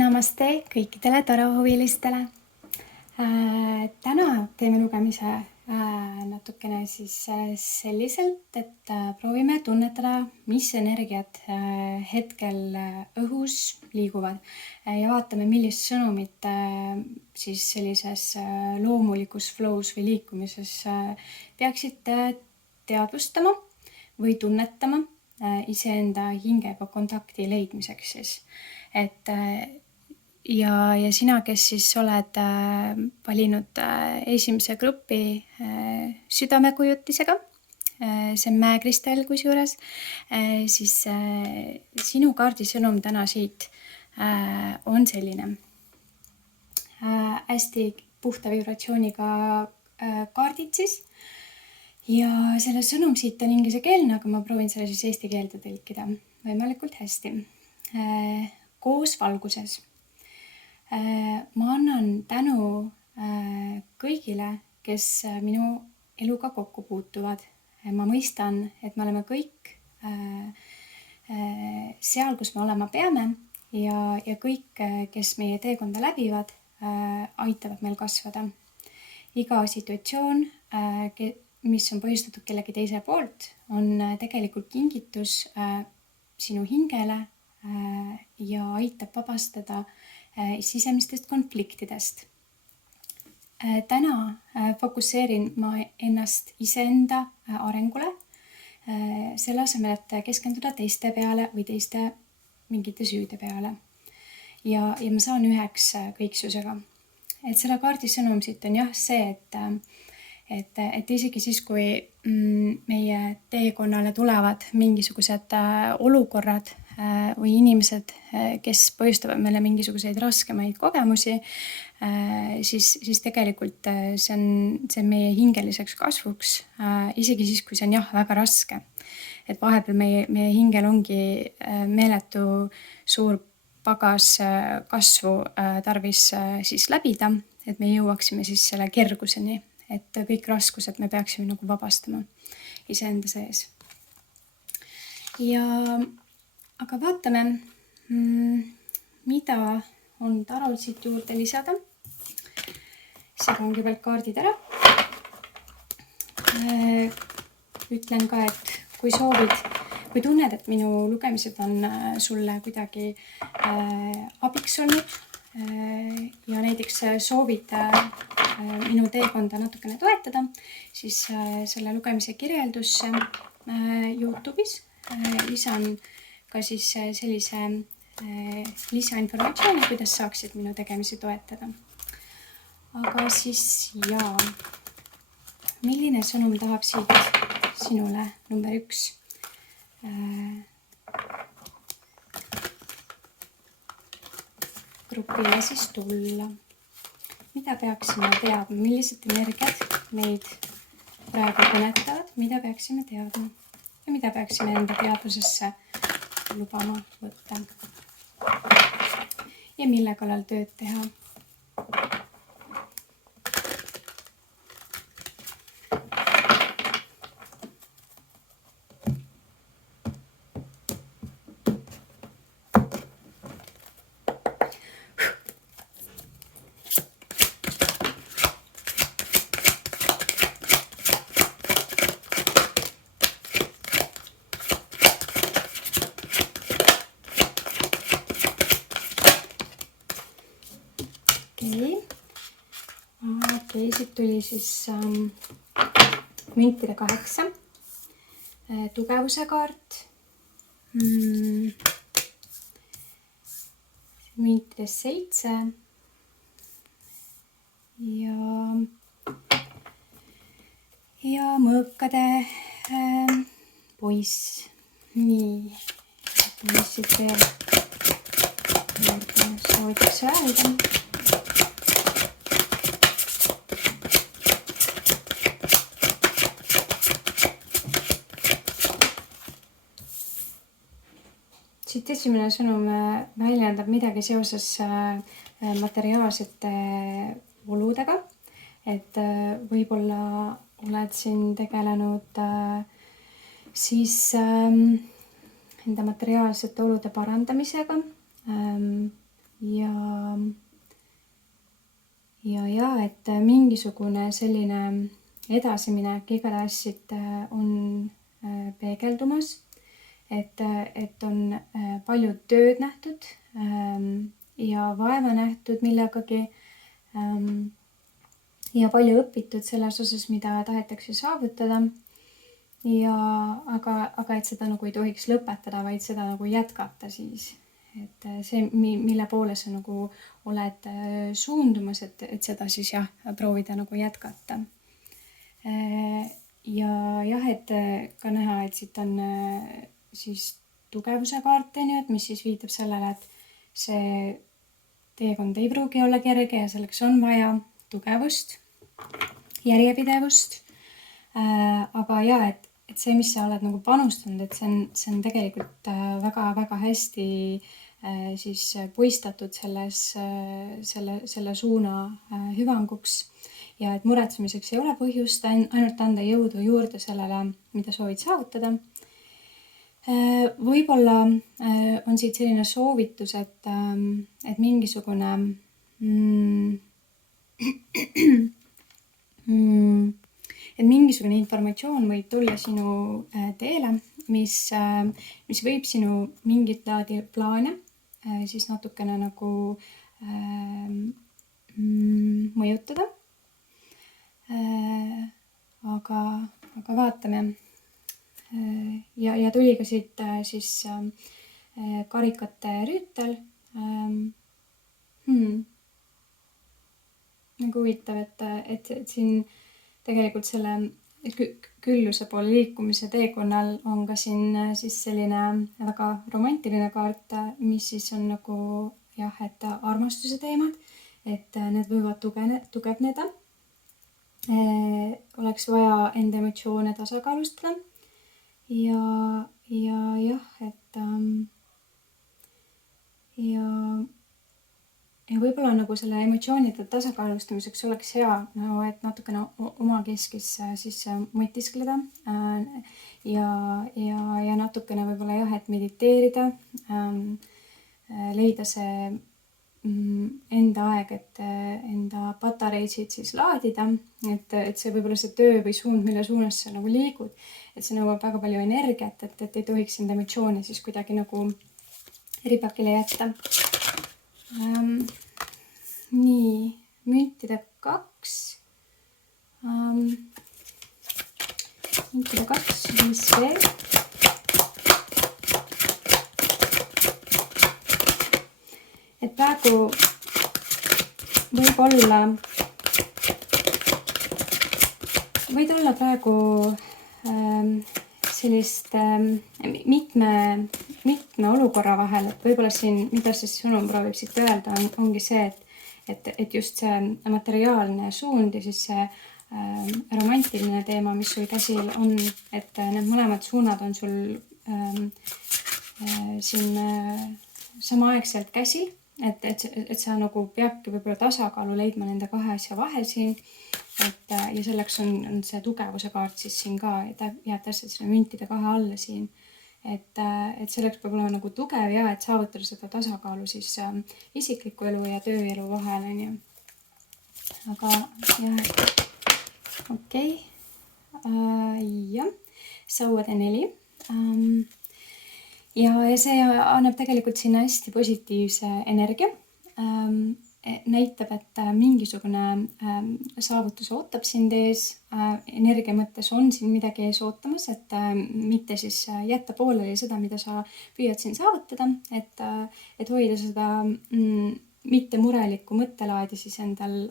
Namaste kõikidele torohuvilistele. Täna teeme lugemise natukene selliselt, et proovime tunnetada, mis energiat hetkel õhus liiguvad ja vaatame, millist sõnumit sellises loomulikus flows või liikumises peaksite teadvustama või tunnetama iseenda hingega kontakti leidmiseks siis. Ja sina, kes oled valinud esimese grupi südamekujutisega, see on mäekristall kusjuures, siis sinu kaardisõnum täna siit on selline. Hästi puhta vibratsiooniga kaardid siis. Ja selle sõnum siit on inglisekeelne, aga ma proovin selle eesti keelde tõlkida võimalikult hästi. Koos valguses. Ma annan tänu kõigile, kes minu eluga kokku puutuvad. Ma mõistan, et me oleme kõik seal, kus me olema peame ja kõik, kes meie teekonda läbivad, aitavad meil kasvada. Iga situatsioon, mis on põhjustatud kellegi teise poolt, on tegelikult kingitus sinu hingele ja aitab vabastada sisemistest konfliktidest. Täna fokusseerin ma ennast iseenda arengule, selle asemel, et keskenduda teiste peale või teiste mingite süüde peale. Ja ma saan üheks kõiksusega. Et selle kaardi sõnum siit on jah see, et isegi siis, kui meie teekonnale tulevad mingisugused olukorrad või inimesed, kes põhjustavad meile mingisuguseid raskemaid kogemusi, siis tegelikult see on meie hingeliseks kasvuks, isegi siis, kui see on jah, väga raske. Et vahepeal meie hingel ongi meeletu suur pagas kasvu tarvis siis läbida, et me jõuaksime siis selle kerguseni. Et kõik raskused me peaksime nagu vabastama iseenda sees. Aga vaatame, mida on tarol siit juurde lisada. Segan kõigepealt kaardid ära. Ütlen ka, et kui soovid, kui tunned, et minu lugemised on sulle kuidagi abiks olnud ja näiteks soovid minu teekonda natukene toetada, siis selle lugemise kirjeldusse YouTube'is lisan ka siis sellise lisainformatsiooni, kuidas saaksid minu tegemisi toetada. Aga siis milline sõnum tahab siit sinule number 1? Grupile siis tulla. Mida peaksime teadma? Millised energiat meid praegu kõnetavad? Mida peaksime teadma? Ja mida peaksime enda teadvusesse lubama võtta? Ja mille kallal tööd teha? Okei, siit tuli siis müntide 8, tugevuse kaart, müntide 7 ja mõõkade poiss. Nii, mis siit veel soovitakse öelda. Siit esimene sõnum väljendab midagi seoses materiaalsete oludega, et võib-olla oled siin tegelenud siis enda materiaalsete olude parandamisega, ja, et mingisugune selline edasiminek igatahes siit on peegeldumas, et on palju tööd nähtud ja vaeva nähtud millegagi ja palju õpitud selles osas, mida tahetakse saavutada. Aga et seda nagu ei tohiks lõpetada, vaid seda nagu jätkata siis. Et see, mille poole sa nagu oled suundumas, et seda siis jah, proovida nagu jätkata. Ja jah, et ka näha, et siit on siis tugevuse kaart, et mis siis viitab sellele, et see teekond ei pruugi olla kerge ja selleks on vaja tugevust, järjepidevust. Aga ja, et see, mis sa oled nagu panustanud, et see on tegelikult väga-väga hästi siis puistatud selle suuna hüvanguks ja et muretsemiseks ei ole põhjust, ainult anda jõudu juurde sellele, mida soovid saavutada. Võib-olla on siit selline soovitus, et mingisugune et mingisugune informatsioon võib tulla sinu teele, mis võib sinu mingit laadi plaane siis natukene nagu mõjutada. Aga vaatame. Ja tuli ka siit siis karikate rüütel. Nagu huvitav, et siin tegelikult selle külluse poole liikumise teekonnal on ka siin siis selline väga romantiline kaart, mis siis on nagu jah, et armastuse teemad, et need võivad tugevneda. Oleks vaja enda emotsioone tasakaalustada ja jah, et ja võib-olla nagu selle emotsioonide tasakaalustamiseks oleks hea, et natukene omakeskis siis mõtiskleda ja natukene võib-olla jah, et mediteerida, leida see enda aeg, et enda patareisid siis laadida, et see võib-olla see töö või suund, mille suunas sa nagu liigud, et see nõuab väga palju energiat, et ei tohiks enda emotsioone siis kuidagi nagu ripakile jätta. Nii, müntide 2. Müntide 2, mis veel? Et praegu võid olla praegu sellist mitme olukorra vahel, et võib-olla siin, mida siis sõnum proovib siit öelda, ongi see, et just see materiaalne suund ja siis see romantiline teema, mis sul käsil on, et need mõlemad suunad on sul siin samaaegselt käsil, et sa nagu peabki võib-olla tasakaalu leidma nende kahe asja vahel siin. Ja selleks on see tugevuse kaart siis siin ka, et jääb täpselt selle müntide 2 alla siin. Et selleks peab olema nagu tugev ja et saavutada seda tasakaalu siis isikliku elu ja tööelu vahel. Aga jah, okei. Jah, sauade 4. Ja see annab tegelikult sinna hästi positiivse energia. Näitab, et mingisugune saavutus ootab sind ees, energia mõttes on siin midagi ees ootamas, et mitte siis jätta pooleli seda, mida sa püüad siin saavutada, et hoida seda mitte murelikku mõttelaadi siis endal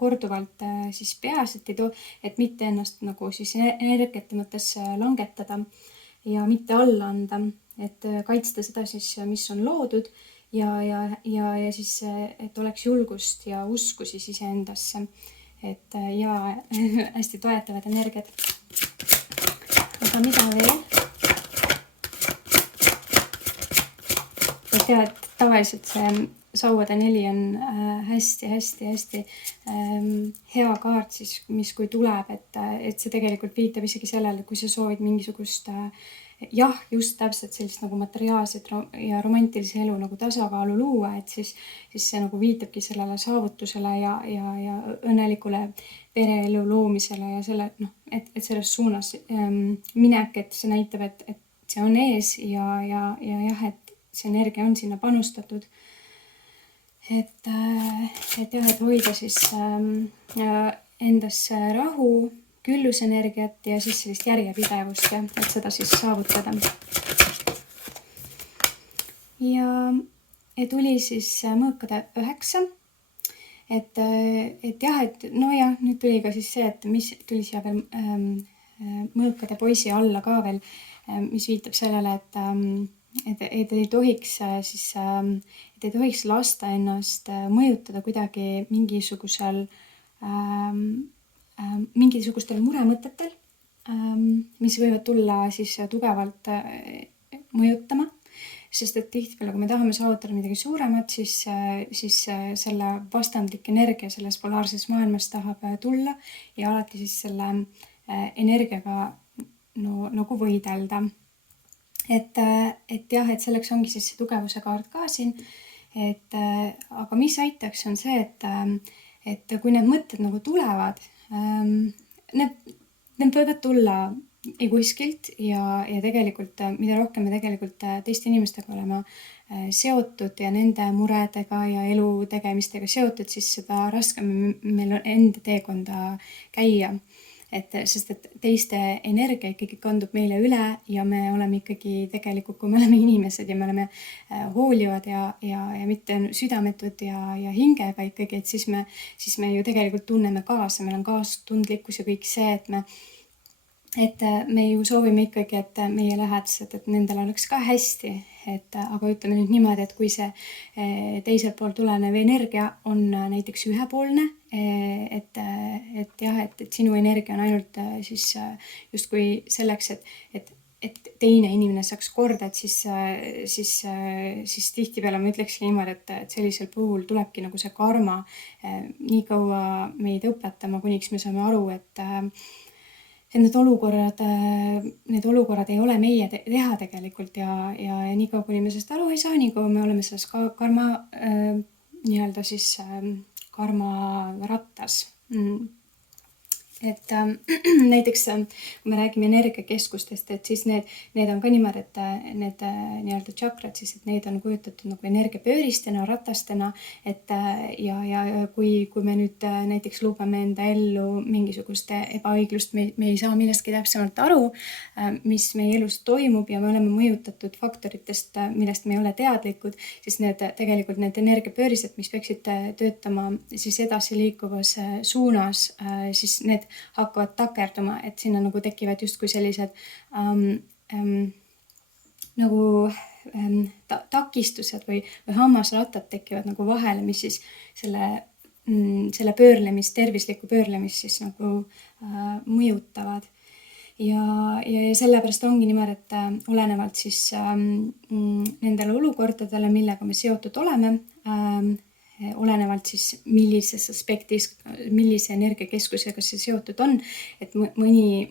korduvalt siis peas, et mitte ennast nagu siis energiate mõttes langetada ja mitte alla anda, et kaitsta seda siis, mis on loodud ja siis, et oleks julgust ja usku siis iseendasse, et ja hästi toetavad energiat. Aga mida veel? Et jah, et tavaliselt see sauade 4 on hästi hea kaart siis, mis kui tuleb, et see tegelikult viitab isegi sellele, kui sa soovid mingisugust jah, just täpselt sellist nagu materiaalset ja romantilise elu nagu tasakaalu luua, et siis see nagu viitabki sellele saavutusele ja õnnelikule pereelu loomisele ja selle, et selles suunas minek, et see näitab, et see on ees ja jah, et see energia on sinna panustatud. Et jah, et hoida siis endas rahu, küllusenergiat ja siis sellist järjepidevust ja et seda siis saavutada. Ja tuli siis mõõkade 9. Et jah, et nojah, nüüd tuli ka siis see, et mis tuli siia veel mõõkade poisi alla ka veel, mis viitab sellele, et ei tohiks siis, et ei tohiks lasta ennast mõjutada kuidagi mingisugustel muremõtetel, mis võivad tulla siis tugevalt mõjutama. Sest et tihtipeale, kui me tahame saavutada midagi suuremat, siis selle vastandlik energia selles polaarses maailmas tahab tulla ja alati siis selle energiaga nagu võidelda. Et jah, et selleks ongi siis see tugevuse kaart ka siin. Aga mis aitaks on see, et kui need mõtted nagu tulevad, need võivad tulla kuskilt ja tegelikult mida rohkem me tegelikult teiste inimestega olema seotud ja nende muredega ja elu tegemistega seotud, siis seda raskem meil on enda teekonda käia. Sest et teiste energia ikkagi kandub meile üle ja me oleme ikkagi tegelikult, kui me oleme inimesed ja me oleme hoolivad ja mitte südametud ja hingega ikkagi, et siis me ju tegelikult tunneme kaasa, meil on kaastundlikkus ja kõik see, et me ju soovime ikkagi, et meie lähedased, et nendel oleks ka hästi, aga ütleme nüüd niimoodi, et kui see teiselt poolt tulenev energia on näiteks ühepoolne, et jah, et sinu energia on ainult siis justkui selleks, et teine inimene saaks korda, et siis tihtipeale ma ütlekski niimoodi, et sellisel puhul tulebki nagu see karma nii kaua meid õpetama, kuniks me saame aru, et need olukorrad ei ole meie teha tegelikult ja nii kaua, kuni me sellest aru ei saa, nii kaua me oleme selles karma nii-öelda siis karma rattas. Et näiteks kui me räägime energiakeskustest, et siis need on ka niimoodi, et need nii-öelda tšakrad siis, et need on kujutatud nagu energiapööristena, ratastena, et ja kui me nüüd näiteks lubame enda ellu mingisugust ebaõiglust, me ei saa millestki täpsemalt aru, mis meie elus toimub ja me oleme mõjutatud faktoritest, millest me ei ole teadlikud, siis tegelikult need energiapöörised, mis peaksid töötama siis edasi liikuvas suunas, siis need hakkavad takerduma, et sinna nagu tekivad justkui sellised nagu takistused või hammasrattad tekivad nagu vahele, mis siis selle tervislikku pöörlemist siis nagu mõjutavad. Ja sellepärast ongi niimoodi, et olenevalt siis nendele olukordadele, millega me seotud oleme, olenevalt siis millises aspektis, millise energiakeskusega see seotud on, et mõni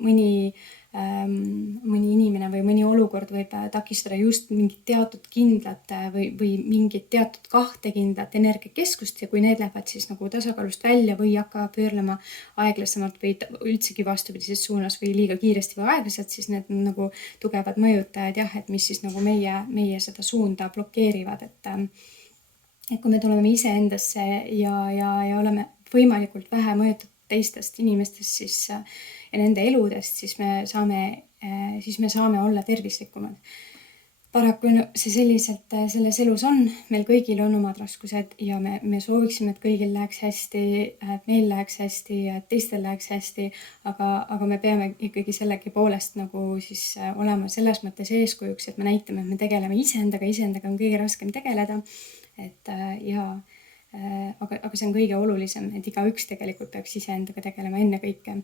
inimene või mõni olukord võib takistada just mingit teatud kindlat või mingit teatud kahte kindlat energiakeskust ja kui need lähevad siis nagu tasakaalust välja või hakkavad pöörlema aeglasemalt või üldsegi vastupidises suunas või liiga kiiresti või aeglaselt, siis need on nagu tugevad mõjutajad jah, et mis siis nagu meie seda suunda blokeerivad, et kui me tuleme iseendasse ja oleme võimalikult vähe mõjutatud teistest inimestest siis, ja nende eludest, siis me saame olla tervislikumad. Paraku see selliselt selles elus on, meil kõigil on omad raskused ja me sooviksime, et kõigil läheks hästi, et meil läheks hästi ja et teistel läheks hästi, aga me peame ikkagi sellegipoolest nagu siis olema selles mõttes eeskujuks, et me näitame, et me tegeleme iseendaga on kõige raskem tegeleda. Aga see on kõige olulisem, et igaüks tegelikult peaks iseendaga tegelema enne kõike,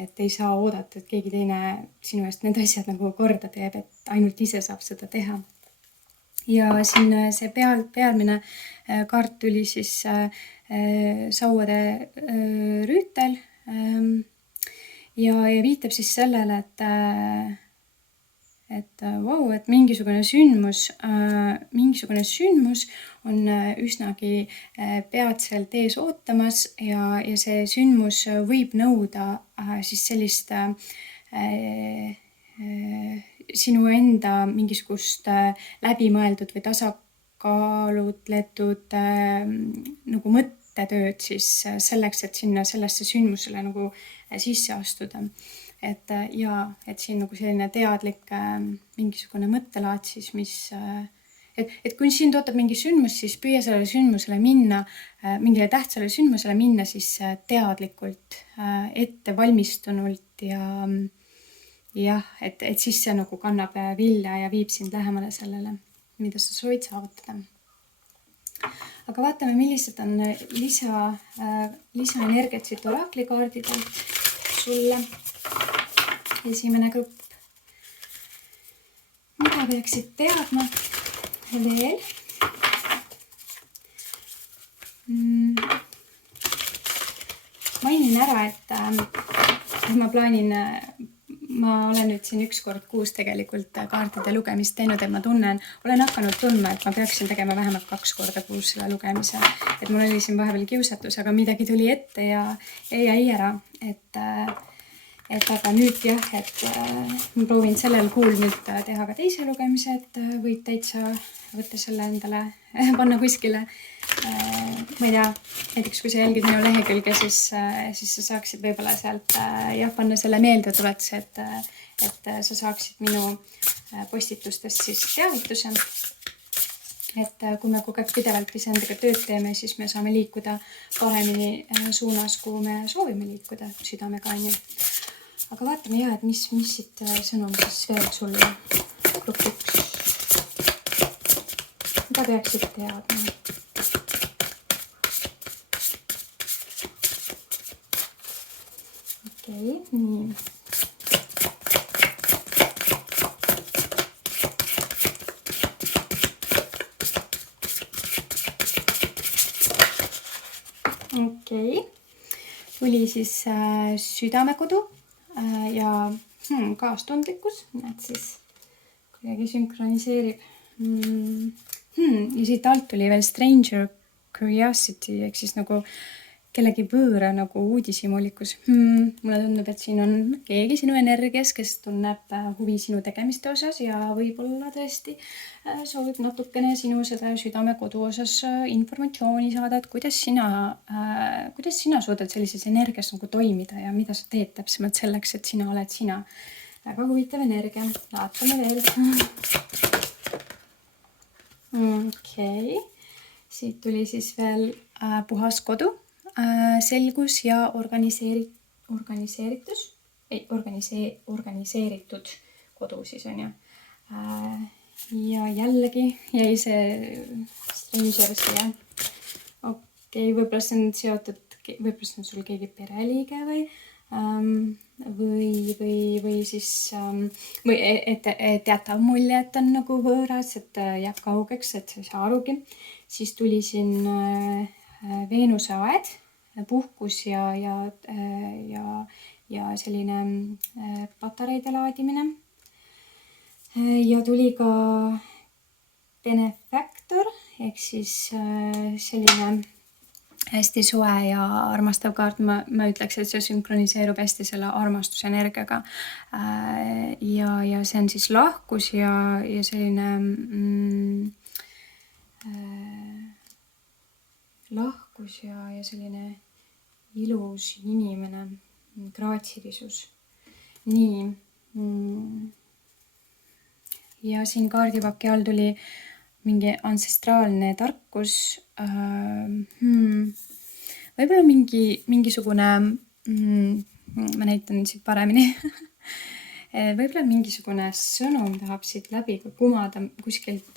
et ei saa oodata, et keegi teine sinu eest need asjad nagu korda teeb, et ainult ise saab seda teha. Ja siin see pealmine kaart tuli siis sauade rüütel ja viitab siis sellele, et vau, et mingisugune sündmus on üsnagi peatselt ees ootamas ja see sündmus võib nõuda siis sellist sinu enda mingisugust läbimõeldud või tasakaalutletud nagu mõttetööd siis selleks, et sinna sellesse sündmusele nagu sisse astuda. Et siin nagu selline teadlik mingisugune mõttelaad siis, et kui sind ootab mingi sündmus, siis püüa sellele sündmusele minna, mingile tähtsale sündmusele minna siis teadlikult, ettevalmistunult ja et siis see nagu kannab vilja ja viib sind lähemale sellele, mida sa soovid saavutada. Aga vaatame, millised on lisaenergiat siit oraklikaardidelt sulle. Esimene grupp. Mida peaksid teadma veel? Mainin ära, et ma olen nüüd siin 1 kord kuus tegelikult kaartide lugemist teinud, et ma olen hakanud tundma, et ma peaksin tegema vähemalt 2 korda kuus selle lugemise. Et mul oli siin vahepeal kiusatus, aga midagi tuli ette ja jäi ära. Aga nüüd jah, et ma proovin sellel kuul nüüd teha ka teise lugemise, et võid täitsa võtta selle endale, panna kuskile. Ma ei tea, näiteks kui sa jälgid minu lehekülge, siis sa saaksid võib-olla sealt panna selle meeldetuletuse, et sa saaksid minu postitustest siis teavituse. Et kui me kogu aeg pidevalt iseendaga tööd teeme, siis me saame liikuda paremini suunas, kuhu me soovime liikuda südamega. Aga vaatame et mis siit sõnum siis veel sulle grupp 1. Mida peaksid teadma? Okei, nii. Okei. Tuli siis südamekodu ja kaastundlikkus, et siis kuidagi sünkroniseerib. Ja siit alt tuli veel stranger curiosity, ehk siis nagu kellegi võõra nagu uudishimulikkus. Mulle tundub, et siin on keegi sinu energias, kes tunneb huvi sinu tegemiste osas ja võib-olla tõesti soovib natukene sinu seda südamekodu osas informatsiooni saada, et kuidas sina suudad sellises energias nagu toimida ja mida sa teed täpsemalt selleks, et sina oled sina. Väga huvitav energia. Vaatame veel. Okei. Siit tuli siis veel puhas kodu. Selgus ja organiseeritud kodu siis on ju. Ja jällegi jäi see stranger siia. Okei, võib-olla see on seotud, võib-olla see on sul keegi pereliige või siis et jätab mulje, et on nagu võõras, et jääb kaugeks, et sa ei saa arugi. Siis tuli siin Veenuse aed, puhkus ja selline patareide laadimine. Ja tuli ka benefactor, ehk siis selline hästi soe ja armastav kaart. Ma ütleks, et see sünkroniseerub hästi selle armastusenergiaga. Ja see on siis lahkus ja selline lahkus ja selline ilus inimene, graatsilisus. Nii. Ja siin kaardipaki all tuli mingi ancestraalne tarkus. Võib-olla mingisugune, ma näitan siit paremini. Võib-olla mingisugune sõnum tahab siit läbi kumada kuskilt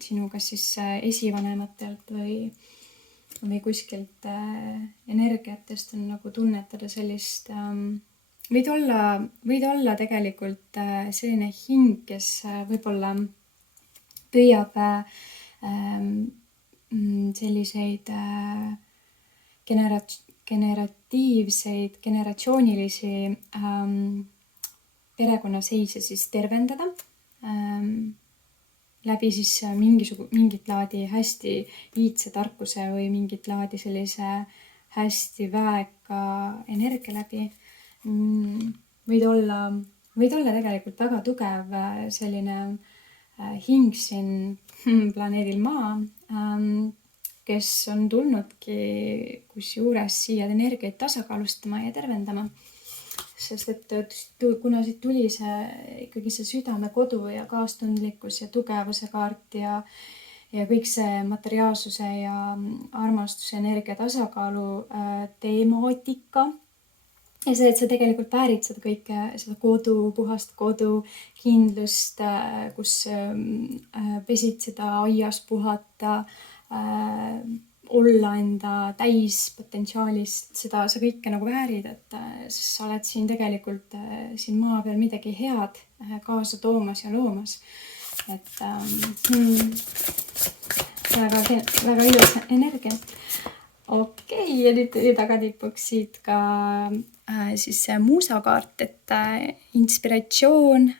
sinu kas siis esivanematelt või kuskilt energiatest on nagu tunnetada sellist, võid olla tegelikult selline hing, kes võib-olla püüab selliseid generatsioonilisi perekonnaseise siis tervendada läbi siis mingit laadi hästi iidse tarkuse või mingit laadi sellise hästi väeka energia läbi. Võid olla tegelikult väga tugev selline hing siin planeedil Maa, kes on tulnudki kusjuures siia energiaid tasakaalustama ja tervendama. Sest et kuna siit tuli ikkagi see südame kodu ja kaastundlikkus ja tugevuse kaart ja kõik see materiaalsuse ja armastuse energia tasakaalu temaatika. Ja see, et sa tegelikult väärid seda kõike, seda kodu, puhast kodu, kindlust, kus pesid seda aias puhata, olla enda täispotentsiaalist, seda sa kõike nagu väärid, et sa oled siin tegelikult siin maa peal midagi head kaasa toomas ja loomas. Et väga ilus energia. Okei, ja nüüd tagatipuks siit ka siis muusakaart, et inspiratsioon,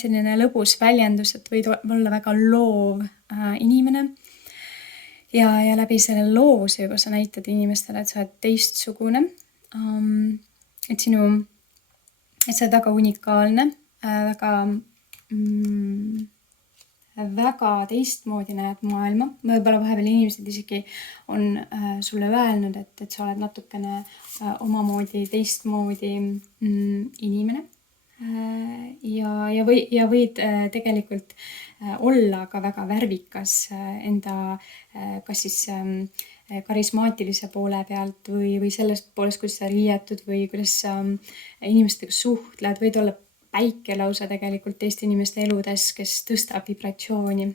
selline lõbus väljendus, et võid olla väga loov inimene. Ja läbi selle loovuse juba sa näitad inimestele, et sa oled teistsugune, et sa oled väga unikaalne, väga teistmoodi näed maailma. Võib-olla vahepeal inimesed isegi on sulle öelnud, et sa oled natukene omamoodi teistmoodi inimene. Ja võid tegelikult olla ka väga värvikas enda kas siis karismaatilise poole pealt või sellest poolest, kuidas sa riietud või kuidas sa inimestega suhtled, võid olla päike lausa tegelikult teiste inimeste eludes, kes tõstab vibratsiooni.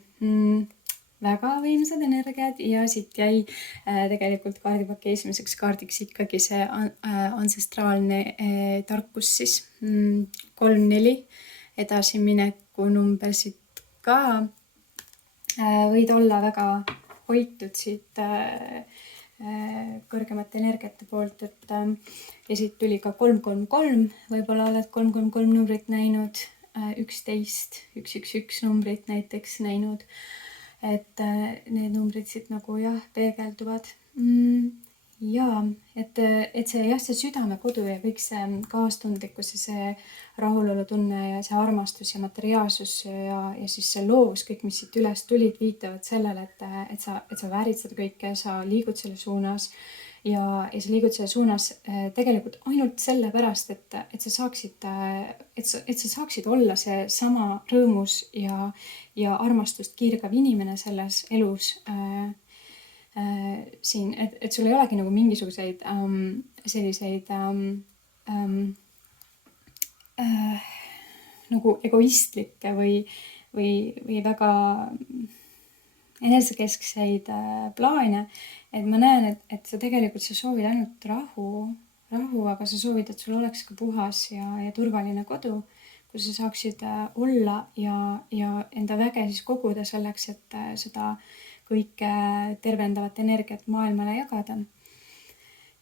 Väga võimsad energiat ja siit jäi tegelikult kaardipaki esimeseks kaardiks ikkagi see ancestraalne tarkus siis 3-4 edasimineku number siit ka. Võid olla väga hoitud siit kõrgemate energiate poolt, et ja siit tuli ka 333, võib-olla oled 333 numbrit näinud, 11, 111 numbrit näiteks näinud. Et need numbrid siit nagu peegelduvad. Ja, et see südame kodu ja kõik see kaastundlikkus ja see rahulolu tunne ja see armastus ja materiaalsus ja siis see loovus, kõik, mis siit üles tulid, viitavad sellele, et sa väärid seda kõike, sa liigud selle suunas ja sa liigud selle suunas tegelikult ainult sellepärast, et sa saaksid olla see sama rõõmus ja armastust kiirgav inimene selles elus siin, et sul ei olegi nagu mingisuguseid selliseid nagu egoistlikke või väga enesekeskseid plaane, et ma näen, et sa tegelikult soovid ainult rahu, aga sa soovid, et sul oleks ka puhas ja turvaline kodu, kus sa saaksid olla ja enda väge siis koguda selleks, et seda kõike tervendavat energiat maailmale jagada.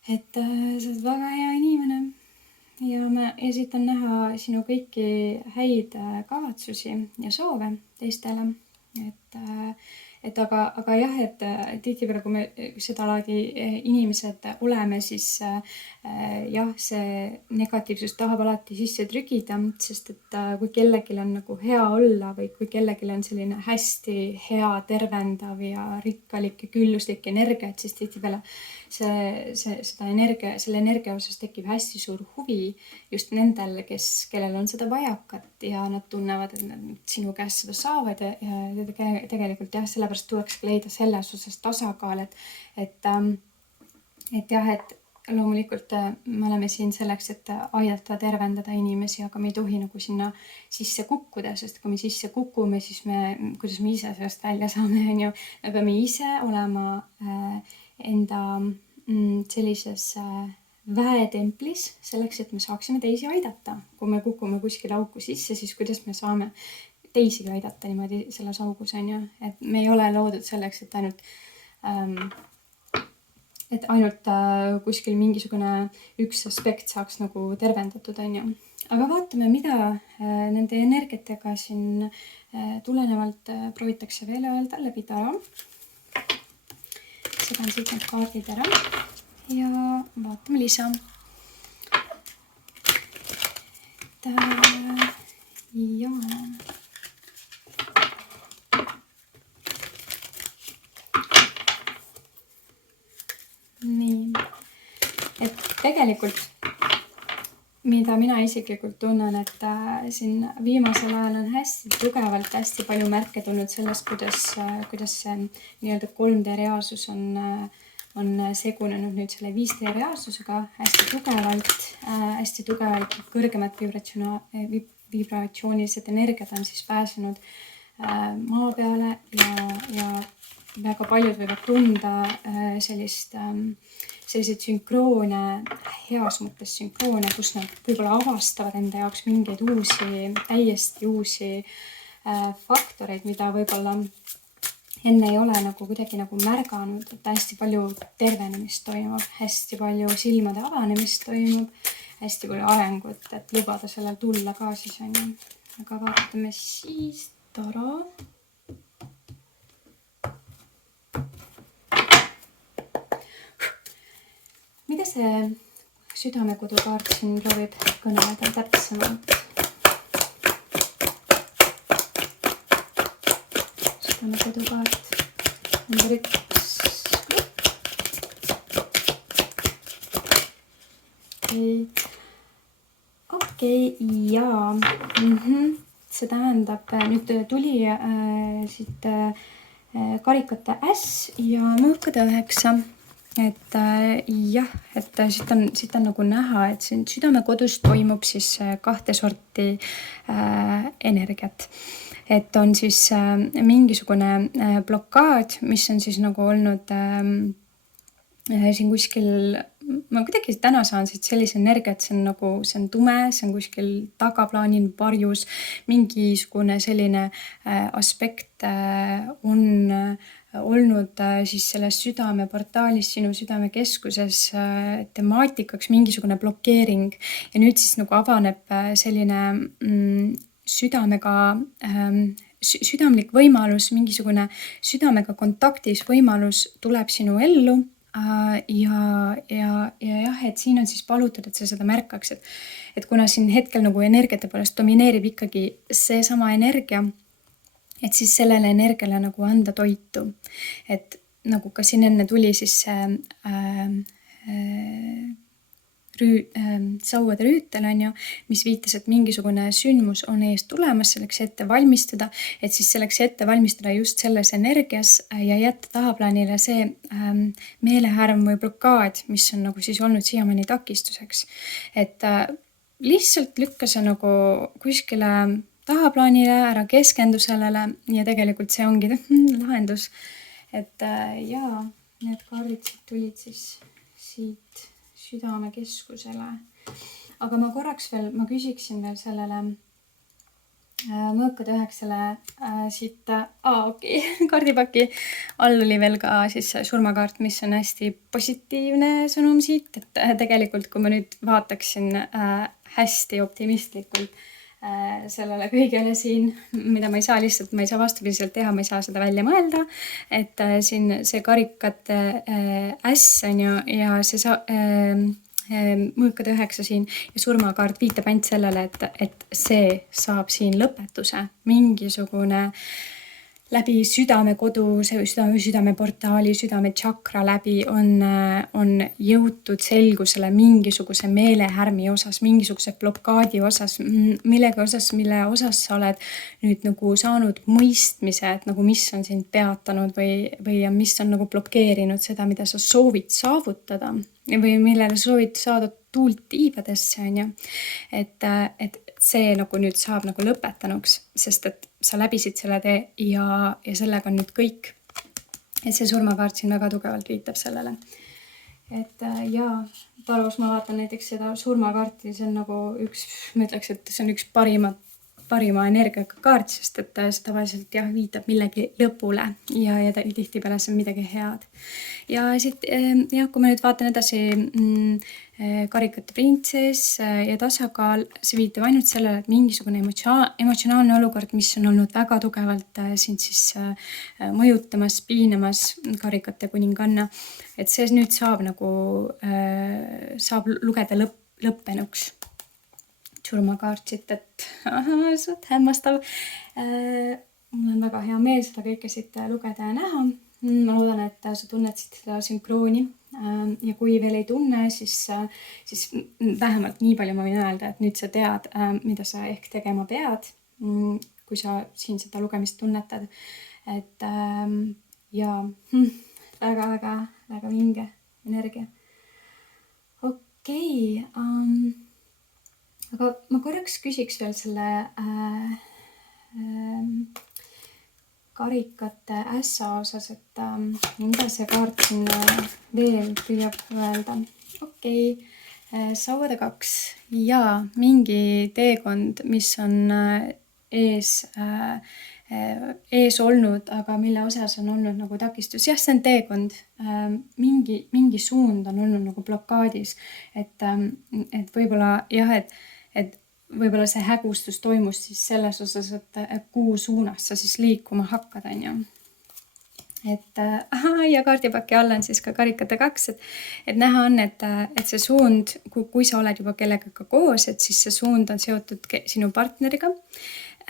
Et sa oled väga hea inimene ja ma esitan näha sinu kõiki häid kavatsusi ja soove teistele. Aga jah, et tihtipeale, kui me seda laadi inimesed oleme, siis jah, see negatiivsus tahab alati sisse trügida, sest et kui kellelgi on nagu hea olla või kui kellelgi on selline hästi hea, tervendav ja rikkalik ja külluslik energia, et siis tihtipeale selle energia osas tekib hästi suur huvi just nendel, kellel on seda vajakat ja nad tunnevad, et nad sinu käest seda saavad ja tegelikult jah, sellepärast tuleks leida selles osas tasakaal, et jah, et loomulikult me oleme siin selleks, et aidata tervendada inimesi, aga me ei tohi nagu sinna sisse kukkuda, sest kui me sisse kukume, siis kuidas me ise sellest välja saame, on ju, me peame ise olema enda sellises väetemplis selleks, et me saaksime teisi aidata. Kui me kukume kuskil auku sisse, siis kuidas me saame teisigi aidata niimoodi selles augus, on ju. Et me ei ole loodud selleks, et ainult et ainult kuskil mingisugune üks aspekt saaks nagu tervendatud, on ju. Aga vaatame, mida nende energiatega siin tulenevalt proovitakse veel öelda läbi tara. Segan siit need kaardid ära ja vaatame lisa. Jaa. Nii, et tegelikult, mida mina isiklikult tunnen, et siin viimasel ajal on hästi tugevalt hästi palju märke tulnud sellest, kuidas see nii-öelda 3D reaalsus on segunenud nüüd selle 5D reaalsusega hästi tugevalt kõrgemad vibratsioonilised energiat on siis pääsenud maa peale ja väga paljud võivad tunda selliseid sünkroone, heas mõttes sünkroone, kus nad võib-olla avastavad enda jaoks mingeid täiesti uusi faktoreid, mida võib-olla enne ei ole nagu kuidagi nagu märganud, et hästi palju tervenemist toimub, hästi palju silmade avanemist toimub, hästi palju arengut, et lubada sellel tulla ka siis on ju. Aga vaatame siis tara. Mida see südamekodukaart siin proovib kõneleda täpsemalt? Südamekodukaart number 1. Okei, jaa. See tähendab, nüüd tuli siit karikate äss ja mõõkade 9. Et jah, et siit on nagu näha, et siin südamekodus toimub siis 2 sorti energiat. Et on siis mingisugune blokaad, mis on siis nagu olnud siin kuskil, ma kuidagi täna saan siit sellise energia, et see on tume, see on kuskil tagaplaanil varjus, mingisugune selline aspekt on olnud siis selles südameportaalis, sinu südamekeskuses temaatikaks mingisugune blokeering ja nüüd siis nagu avaneb selline südamlik võimalus, mingisugune südamega kontaktis võimalus tuleb sinu ellu ja jah, et siin on siis palutud, et sa seda märkaks, et kuna siin hetkel nagu energiate poolest domineerib ikkagi seesama energia, et siis sellele energiale nagu anda toitu. Et nagu ka siin enne tuli siis sauade rüütel on ju, mis viitas, et mingisugune sündmus on ees tulemas, selleks ette valmistuda, et siis selleks ette valmistada just selles energias ja jätta tahaplaanile see meelehärm või blokaad, mis on nagu siis olnud siiamaani takistuseks. Et lihtsalt lükka see nagu kuskile tahaplaanile, ära keskendu sellele ja tegelikult see ongi lahendus. Et jaa, need kaardid tulid siis siit südamekeskusele. Aga ma korraks veel, ma küsiksin veel sellele mõõkade 9 siit, okei, kaardipaki all oli veel ka siis surmakaart, mis on hästi positiivne sõnum siit, et tegelikult kui ma nüüd vaataksin hästi optimistlikult sellele kõigele siin, mida ma ei saa vastupidiselt teha, ma ei saa seda välja mõelda, et siin see karikate äss on ju ja see mõõkade 9 siin ja surmakaart viitab ainult sellele, et see saab siin lõpetuse, mingisugune läbi südamekodu, südameportaali, südametšakra läbi on jõutud selgusele mingisuguse meelehärmi osas, mingisuguse blokaadi osas, mille osas sa oled nüüd nagu saanud mõistmise, et nagu mis on sind peatanud või mis on nagu blokeerinud seda, mida sa soovid saavutada või millele soovid saada tuult tiibadesse, on ju. Et see nagu nüüd saab nagu lõpetanuks, sest et sa läbisid selle tee ja sellega on nüüd kõik. Et see surmakaart siin väga tugevalt viitab sellele. Et jaa, Tarvus ma vaatan näiteks seda surmakaarti, see on nagu ma ütleks, et see on üks parima energiaga kaart, sest et see tavaliselt jah, viitab millegi lõpule ja tihtipeale see on midagi head. Ja siit jah, kui ma nüüd vaatan edasi karikate printsess ja tasakaal, see viitab ainult sellele, et mingisugune emotsionaalne olukord, mis on olnud väga tugevalt sind siis mõjutamas, piinamas karikate kuninganna, et see nüüd saab nagu, saab lugeda lõppenuks. Surmakaart siit, et suht hämmastav. Mul on väga hea meel seda kõike siit lugeda ja näha. Ma loodan, et sa tunned seda sünkrooni ja kui veel ei tunne, siis vähemalt nii palju ma võin öelda, et nüüd sa tead, mida sa ehk tegema pead, kui sa siin seda lugemist tunnetad. Et ja väga vinge energia. Okei. Aga ma korraks küsiks veel selle karikate ässa osas, et mida see kaart siin veel püüab öelda. Okei. Sauade 2 ja mingi teekond, mis on ees olnud, aga mille osas on olnud nagu takistus. Jah, see on teekond. Mingi suund on olnud nagu blokaadis, et võib-olla jah, et võib-olla see hägustus toimus siis selles osas, et kuhu suunas sa siis liikuma hakkad, on ju. Et ja kaardipaki all on siis ka karikate 2, et näha on, et see suund, kui sa oled juba kellega koos, et siis see suund on seotud sinu partneriga.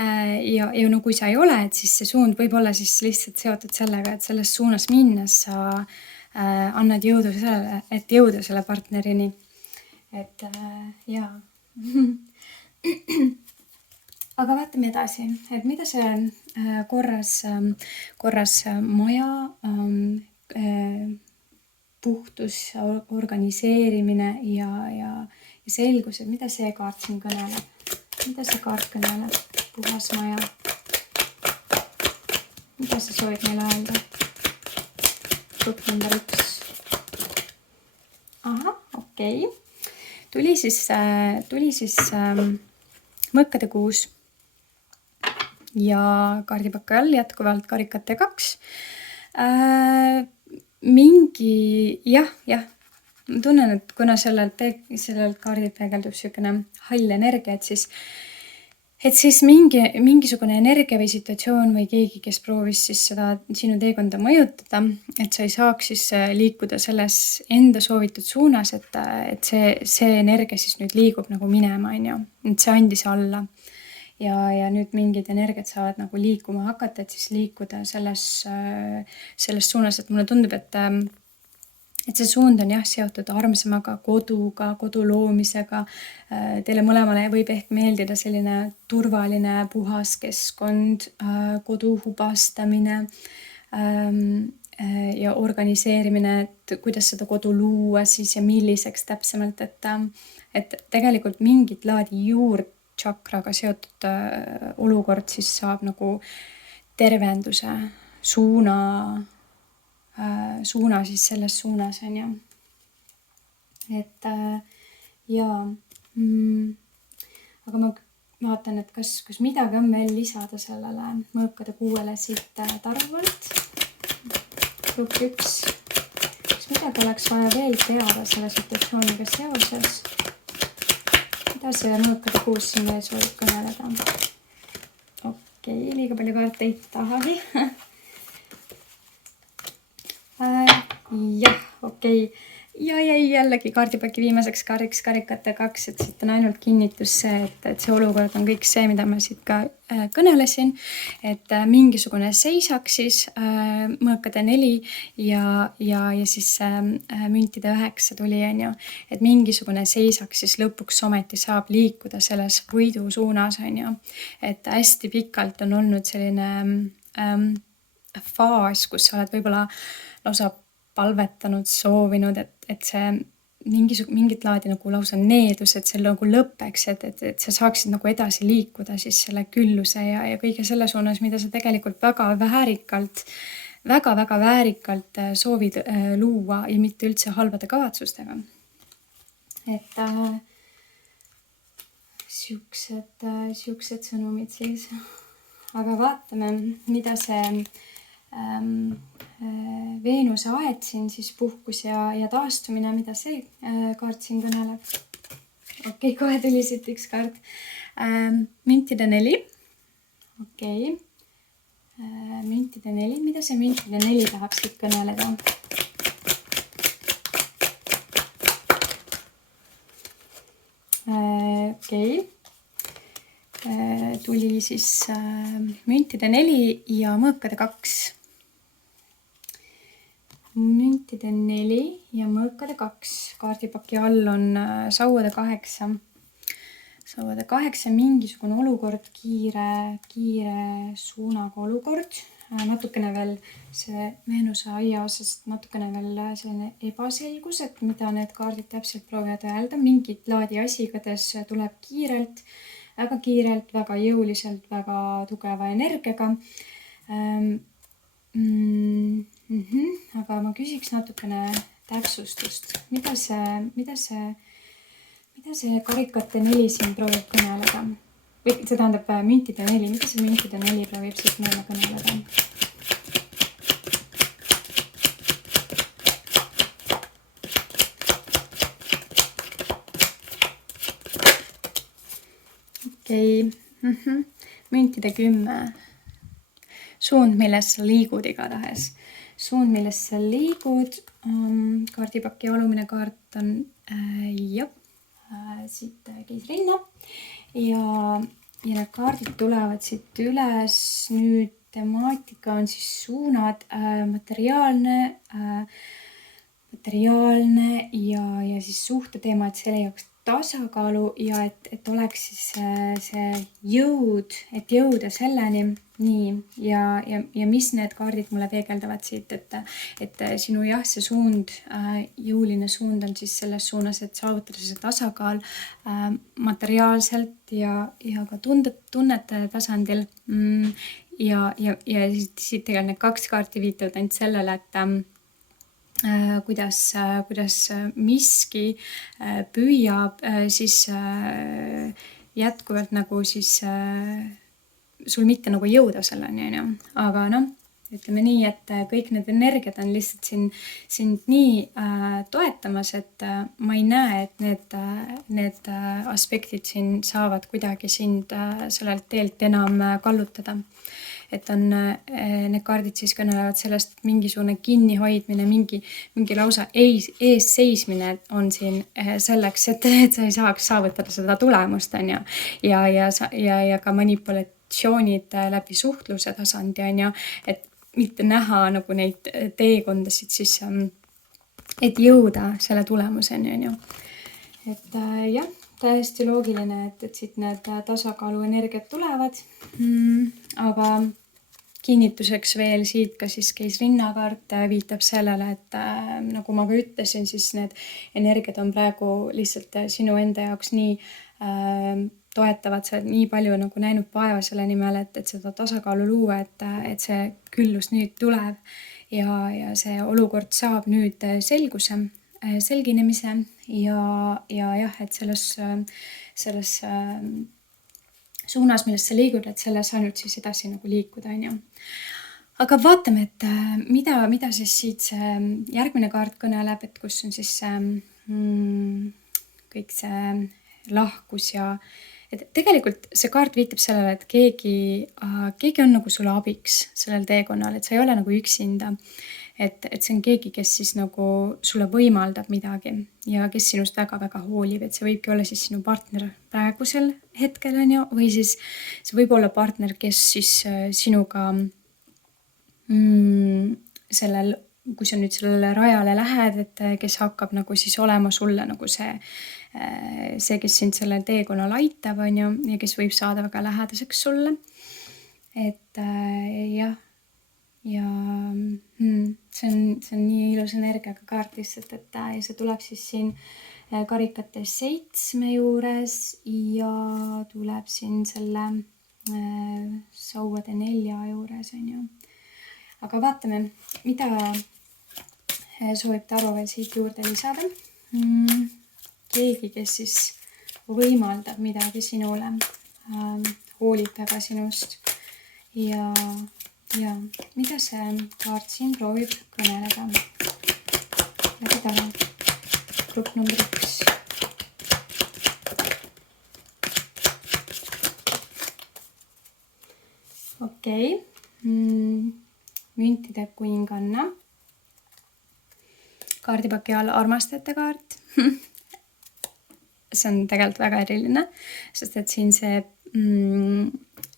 Ja no kui sa ei ole, et siis see suund võib olla siis lihtsalt seotud sellega, et selles suunas minnes sa annad jõudu sellele, et jõuda selle partnerini. Et jaa. Aga vaatame edasi, et mida see korras maja, puhtus, organiseerimine ja selgus, et mida see kaart siin kõneleb. Mida see kaart kõneleb? Puhas maja. Mida sa soovid meile öelda? Grupp number 1. Aha, okei. Tuli siis mõõkade 6 ja kaardipakka all jätkuvalt karikate 2. Mingi, jah, ma tunnen, et kuna sellelt kaardilt peegeldub selline hall energia, et siis mingisugune energia või situatsioon või keegi, kes proovis siis seda sinu teekonda mõjutada, et sa ei saaks siis liikuda selles enda soovitud suunas, et see energia siis nüüd liigub nagu minema, on ju. Et see andis alla. Ja nüüd mingid energiat saavad nagu liikuma hakata, et siis liikuda selles suunas, et mulle tundub, et see suund on jah seotud armsamaga, koduga, kodu loomisega. Teile mõlemale võib ehk meeldida selline turvaline, puhas keskkond, kodu hubastamine ja organiseerimine, et kuidas seda kodu luua siis ja milliseks täpsemalt, et tegelikult mingit laadi juurtšakraga seotud olukord siis saab nagu tervenduse suuna siis selles suunas, on ju. Et jaa. Aga ma vaatan, et kas midagi on veel lisada sellele mõõkade 6 siit tarvalt. Grupp 1. Kas midagi oleks vaja veel teada selle situatsiooniga seoses? Mida see mõõkade 6 siin veel soovib kõneleda? Okei, liiga palju kaarte ei tahagi. Jah, okei. Ja jäi jällegi kaardipaki viimaseks kaariks karikate 2, et siit on ainult kinnitus see, et see olukord on kõik see, mida ma siit ka kõnelesin, et mingisugune seisak siis mõõkade 4 ja siis müntide 9 tuli, on ju, et mingisugune seisak siis lõpuks ometi saab liikuda selles võidu suunas, on ju, et hästi pikalt on olnud selline faas, kus sa oled võib-olla lausa palvetanud, soovinud, et see mingit laadi nagu lausa needus, et see nagu lõpeks, et sa saaksid nagu edasi liikuda siis selle külluse ja kõige selle suunas, mida sa tegelikult väga väärikalt soovid luua ja mitte üldse halbade kavatsustega. Et siuksed sõnumid siis. Aga vaatame, mida see Veenuse aed siin siis puhkus ja taastumine, mida see kaart siin kõneleb. Okei, kohe tuli siit üks kaart. Müntide 4. Okei. Müntide 4. Mida see müntide 4 tahab siit kõneleda? Okei. Tuli siis müntide 4 ja mõõkade 2. Müntide 4 ja mõõkade 2. Kaardipaki all on sauade 8. Sauade 8, mingisugune olukord, kiire suunaga olukord. Natukene veel see Veenuse aia osast natukene veel selline ebaselgus, et mida need kaardid täpselt proovivad öelda. Mingit laadi asi, kuidas tuleb kiirelt, väga jõuliselt, väga tugeva energiaga. Aga ma küsiks natukene täpsustust. Mida see karikate 4 siin proovib kõneleda? Või see tähendab müntide 4. Mida see müntide 4 proovib siit meile kõneleda? Okei. Müntide 10. Suund, milles sa liigud igatahes. Suund, milles sa liigud. Kaardipaki alumine kaart on siit keisrinna. Ja need kaardid tulevad siit üles. Nüüd temaatika on siis suunad materiaalne ja siis suhteteema, et selle jaoks tasakaalu ja et oleks siis see jõud, et jõuda selleni. Nii, ja mis need kaardid mulle peegeldavad siit, et sinu see suund, jõuline suund on siis selles suunas, et saavutada see tasakaal materiaalselt ja ka tunnete tasandil. Ja siit tegelikult need 2 kaarti viitavad ainult sellele, et kuidas miski püüab siis jätkuvalt nagu siis sul mitte nagu jõuda selleni, aga ütleme nii, et kõik need energiat on lihtsalt sind nii toetamas, et ma ei näe, et need aspektid siin saavad kuidagi sind sellelt teelt enam kallutada. Et on need kaardid siis kõnelevad sellest, et mingisugune kinnihoidmine, mingi lausa ees seismine on siin selleks, et sa ei saaks saavutada seda tulemust, on ju. Ja ka manipulatsioonid läbi suhtluse tasandi, on ju, et mitte näha nagu neid teekondasid siis, et jõuda selle tulemuseni, on ju. Et jah, täiesti loogiline, et siit need tasakaalu energiat tulevad, aga kinnituseks veel siit ka siis keisrinnakaart viitab sellele, et nagu ma ka ütlesin, siis need energiat on praegu lihtsalt sinu enda jaoks nii toetavad, sa oled nii palju nagu näinud vaeva selle nimel, et seda tasakaalu luua, et see küllus nüüd tuleb ja see olukord saab nüüd selginemise ja jah, et selles suunas, millest sa liigud, et selles ainult siis edasi nagu liikuda, on ju. Aga vaatame, et mida siis siit see järgmine kaart kõneleb, et kus on siis kõik see lahkus ja et tegelikult see kaart viitab sellele, et keegi on nagu sulle abiks sellel teekonnal, et sa ei ole nagu üksinda. Et see on keegi, kes siis nagu sulle võimaldab midagi ja kes sinust väga hoolib, et see võibki olla siis sinu partner praegusel hetkel, on ju, või siis see võib olla partner, kes siis sinuga kui sa nüüd sellele rajale lähed, et kes hakkab nagu siis olema sulle nagu see, kes sind sellel teekonnal aitab, on ju, ja kes võib saada väga lähedaseks sulle. Et jah. Ja see on nii ilus energiaga kaart lihtsalt, et see tuleb siis siin karikate 7 juures ja tuleb siin selle sauade 4 juures, on ju. Aga vaatame, mida soovib Taro veel siit juurde lisada. Keegi, kes siis võimaldab midagi sinule, hoolib väga sinust ja mida see kaart siin proovib kõneleda? Läbi tala. Grupp number 1. Okei. Müntide kuninganna. Kaardipaki all armastajate kaart. See on tegelikult väga eriline, sest et siin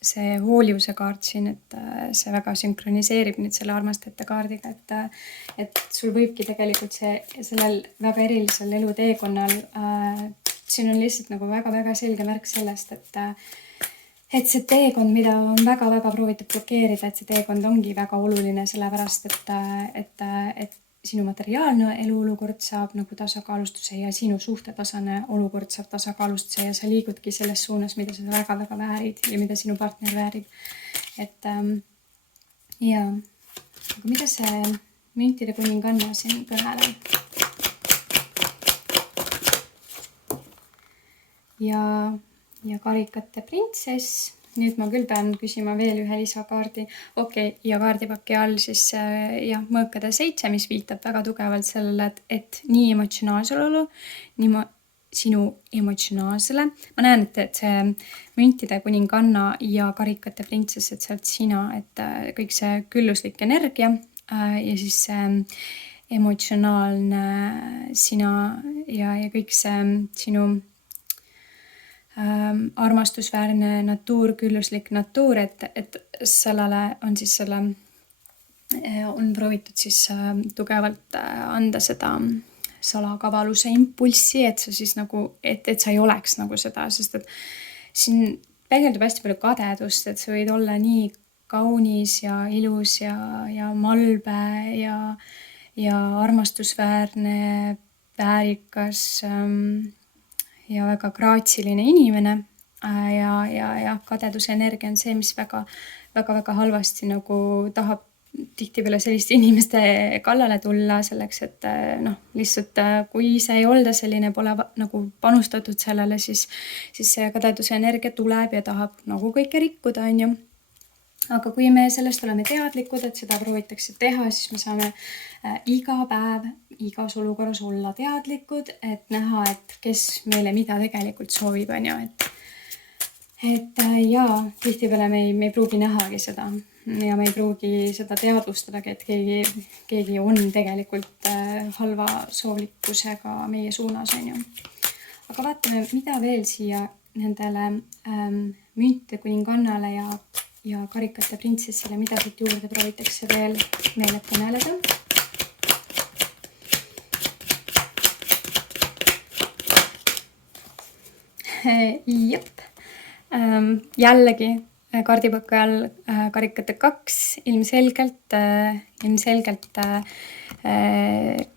see hoolivuse kaart siin, et see väga sünkroniseerib nüüd selle armastajate kaardiga, et sul võibki tegelikult sellel väga erilisel eluteekonnal, siin on lihtsalt nagu väga-väga selge märk sellest, et see teekond, mida on väga-väga proovitud blokeerida, et see teekond ongi väga oluline, sellepärast, et sinu materiaalne eluolukord saab nagu tasakaalustuse ja sinu suhtetasane olukord saab tasakaalustuse ja sa liigudki selles suunas, mida sa väga-väga väärid ja mida sinu partner väärib. Et aga mida see müntide kuninganna siin kõneleb? Ja karikate printsess. Nüüd ma küll pean küsima veel ühe lisakaardi. Okei, ja kaardipaki all siis mõõkade 7, mis viitab väga tugevalt sellele, et nii emotsionaalsel olu, sinu emotsionaalsele. Ma näen, et see müntide kuninganna ja karikate printsess, et sealt sina, et kõik see külluslik energia ja siis see emotsionaalne sina ja kõik see sinu armastusväärne natuur, külluslik natuur, et sellele on siis on proovitud siis tugevalt anda seda salakavaluse impulssi, et sa siis nagu, et sa ei oleks nagu seda, sest et siin peegeldub hästi palju kadedust, et sa võid olla nii kaunis ja ilus ja malbe ja armastusväärne, väärikas ja väga graatsiline inimene ja kadeduse energia on see, mis väga halvasti nagu tahab tihtipeale selliste inimeste kallale tulla selleks, et lihtsalt kui ise ei olda selline, pole nagu panustatud sellele, siis see kadeduse energia tuleb ja tahab nagu kõike rikkuda, on ju. Aga kui me sellest oleme teadlikud, et seda proovitakse teha, siis me saame iga päev, igas olukorras olla teadlikud, et näha, et kes meile mida tegelikult soovib, on ju. Et tihtipeale me ei pruugi nähagi seda ja me ei pruugi seda teadvustadagi, et keegi on tegelikult halva soovlikkusega meie suunas, on ju. Aga vaatame, mida veel siia nendele müntide kuningannale ja karikate printsessile, mida siit juurde proovitakse veel meile kõneleda. Jep. Jällegi kaardipaki all karikate 2, ilmselgelt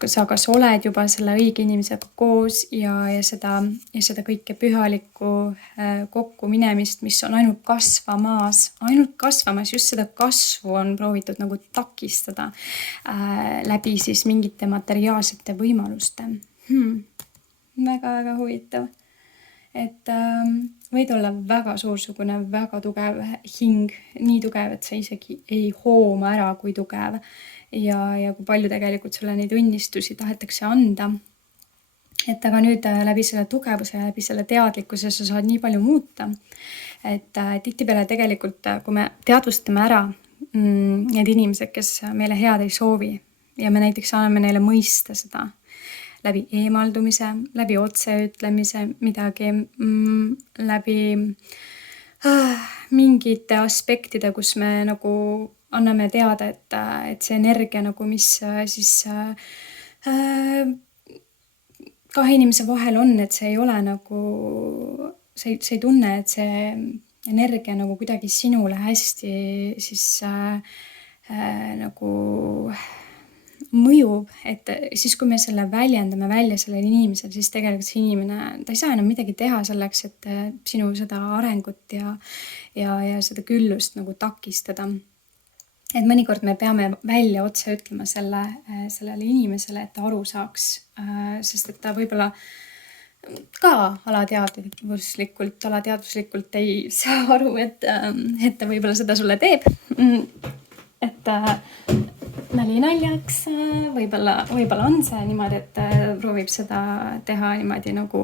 sa kas oled juba selle õige inimesega koos ja seda kõike pühalikku kokkuminemist, mis on ainult kasvamas, just seda kasvu on proovitud nagu takistada läbi siis mingite materiaalsete võimaluste. Väga-väga huvitav. Et võid olla väga suursugune, väga tugev hing, nii tugev, et sa isegi ei hooma ära, kui tugev ja kui palju tegelikult sulle neid õnnistusi tahetakse anda. Et aga nüüd läbi selle tugevuse ja läbi selle teadlikkuse sa saad nii palju muuta. Et tihtipeale tegelikult, kui me teadvustame ära need inimesed, kes meile head ei soovi ja me näiteks saame neile mõista seda, läbi eemaldumise, läbi otseütlemise midagi, läbi mingite aspektide, kus me nagu anname teada, et see energia nagu, mis siis kahe inimese vahel on, et see ei ole nagu, sa ei tunne, et see energia nagu kuidagi sinule hästi siis nagu mõjub, et siis kui me selle väljendame välja sellele inimesele, siis tegelikult see inimene, ta ei saa enam midagi teha selleks, et sinu seda arengut ja seda küllust nagu takistada. Et mõnikord me peame välja otse ütlema sellele inimesele, et ta aru saaks, sest et ta võib-olla ka alateaduslikult ei saa aru, et ta võib-olla seda sulle teeb. Et nali naljaks, võib-olla on see niimoodi, et proovib seda teha niimoodi nagu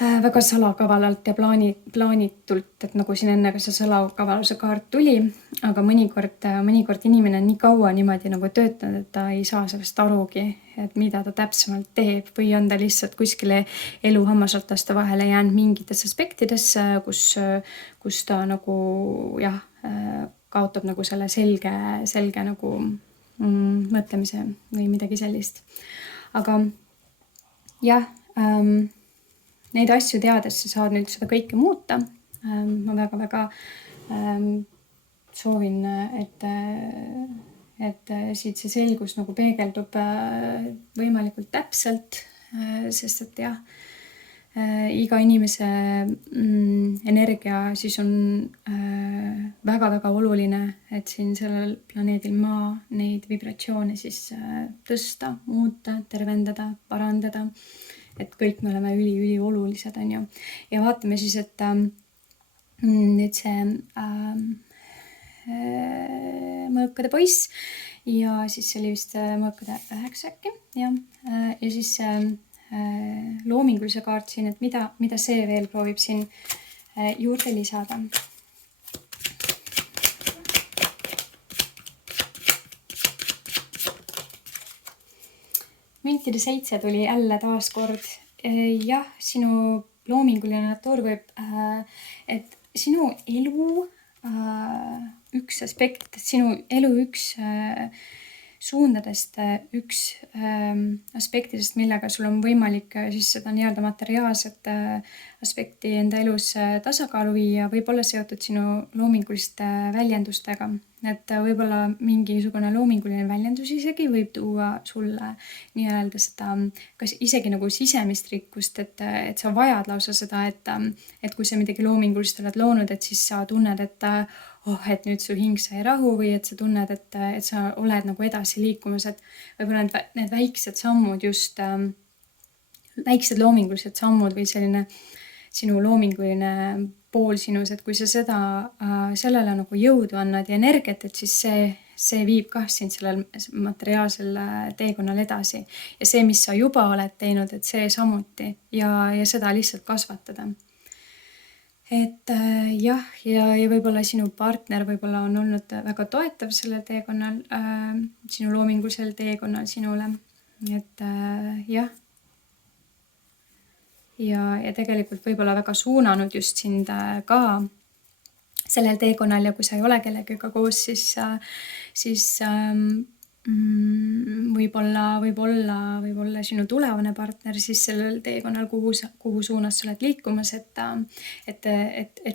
väga salakavalalt ja plaanitult, et nagu siin enne ka see salakavaluse kaart tuli, aga mõnikord inimene on nii kaua niimoodi nagu töötanud, et ta ei saa sellest arugi, et mida ta täpsemalt teeb või on ta lihtsalt kuskile elu hammasrataste vahele jäänud mingites aspektides, kus ta nagu jah, kaotab nagu selle selge nagu mõtlemise või midagi sellist. Aga jah, neid asju teades sa saad nüüd seda kõike muuta. Ma väga soovin, et siit see selgus nagu peegeldub võimalikult täpselt, sest et jah, iga inimese energia siis on väga oluline, et siin sellel planeedil Maa neid vibratsioone siis tõsta, muuta, tervendada, parandada. Et kõik me oleme üli olulised, on ju. Ja vaatame siis, et nüüd see mõõkade poiss ja siis see oli vist mõõkade 9 äkki, jah. Ja siis loomingulise kaart siin, et mida see veel proovib siin juurde lisada. Müntide 7 tuli jälle taaskord. Jah, sinu loominguline natuur võib, et sinu elu üks aspekt, sinu elu üks suundadest, üks aspektidest, millega sul on võimalik siis seda nii-öelda materiaalset aspekti enda elus tasakaalu viia, võib olla seotud sinu loominguliste väljendustega. Et võib-olla mingisugune loominguline väljendus isegi võib tuua sulle nii-öelda seda, kas isegi nagu sisemist rikkust, et sa vajad lausa seda, et kui sa midagi loomingulist oled loonud, et siis sa tunned, et nüüd su hing sai rahu või et sa tunned, et sa oled nagu edasi liikumas, et võib-olla need väiksed sammud just, väiksed loomingulised sammud või selline sinu loominguline pool sinus, et kui sa sellele nagu jõudu annad ja energiat, et siis see viib kah sind sellel materiaalsel teekonnal edasi. Ja see, mis sa juba oled teinud, et see samuti ja seda lihtsalt kasvatada. Et jah, ja võib-olla sinu partner võib-olla on olnud väga toetav sellel teekonnal, sinu loomingulisel teekonnal sinule. Et jah. Ja tegelikult võib-olla väga suunanud just sind ka sellel teekonnal ja kui sa ei ole kellegagi koos, siis võib-olla sinu tulevane partner siis sellel teekonnal, kuhu suunas sa oled liikumas, et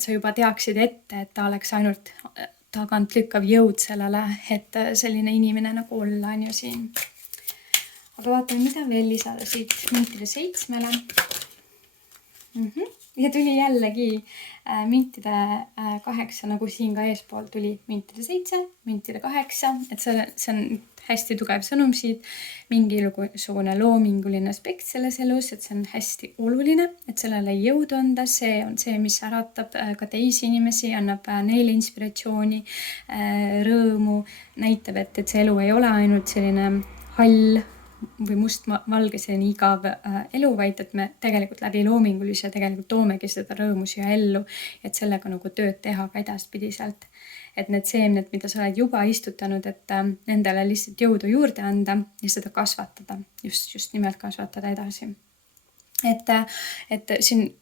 sa juba teaksid ette, et ta oleks ainult tagant lükkav jõud sellele, et selline inimene nagu olla on ju siin. Aga vaatame, mida veel lisada siit müntide 7-le. Ja tuli jällegi müntide 8, nagu siin ka eespool tuli müntide 7, müntide 8, et see on hästi tugev sõnum siit, mingisugune loominguline aspekt selles elus, et see on hästi oluline, et sellele jõudu anda, see on see, mis äratab ka teisi inimesi, annab neile inspiratsiooni, rõõmu, näitab, et see elu ei ole ainult selline hall või mustvalge selline igav elu, vaid et me tegelikult läbi loomingulise tegelikult toomegi seda rõõmu siia ellu, et sellega nagu tööd teha ka edaspidiselt. Et need seemned, mida sa oled juba istutanud, et nendele lihtsalt jõudu juurde anda ja seda kasvatada, just nimelt kasvatada edasi. Et siin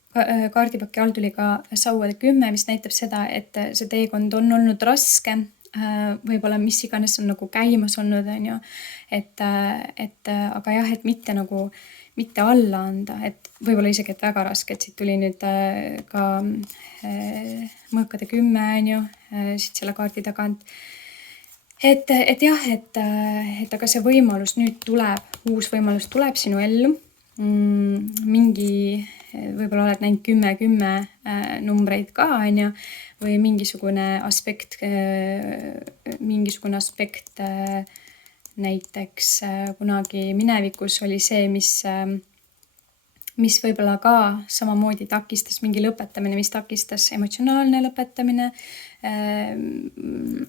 kaardipaki all tuli ka sauade 10, mis näitab seda, et see teekond on olnud raske, võib-olla mis iganes on nagu käimas olnud, on ju. Aga jah, et mitte alla anda, et võib-olla isegi, et väga raske, et siit tuli nüüd ka mõõkade 10, on ju, siit selle kaardi tagant. Et jah, et aga see võimalus nüüd tuleb, uus võimalus tuleb sinu ellu. Võib-olla oled näinud 10 numbreid ka, on ju, või mingisugune aspekt näiteks kunagi minevikus oli see, mis mis võib-olla ka samamoodi takistas mingi lõpetamine, mis takistas emotsionaalne lõpetamine,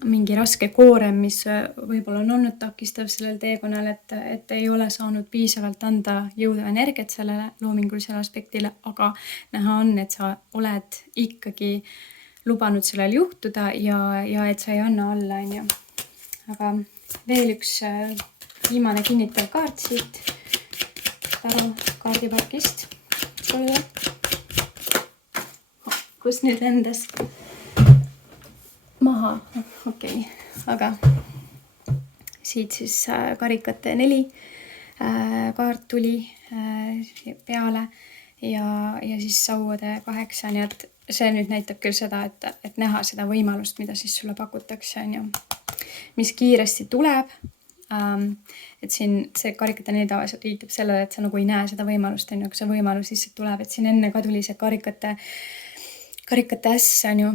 mingi raske koorem, mis võib-olla on olnud takistav sellel teekonnal, et ei ole saanud piisavalt anda jõudu ja energiat sellele loomingulisele aspektile, aga näha on, et sa oled ikkagi lubanud sellel juhtuda ja et sa ei anna alla, on ju. Aga veel üks viimane kinnitav kaart siit Taro kaardipakist sulle. Kus nüüd endas maha? Okei. Aga siit siis karikate 4 kaart tuli peale ja siis sauade 8. Nii et see nüüd näitab küll seda, et näha seda võimalust, mida siis sulle pakutakse, on ju. Mis kiiresti tuleb. Et siin see karikate 4 tavaliselt viitab sellele, et sa nagu ei näe seda võimalust, on ju, kui see võimalus lihtsalt tuleb, et siin enne ka tuli see karikate äss, on ju,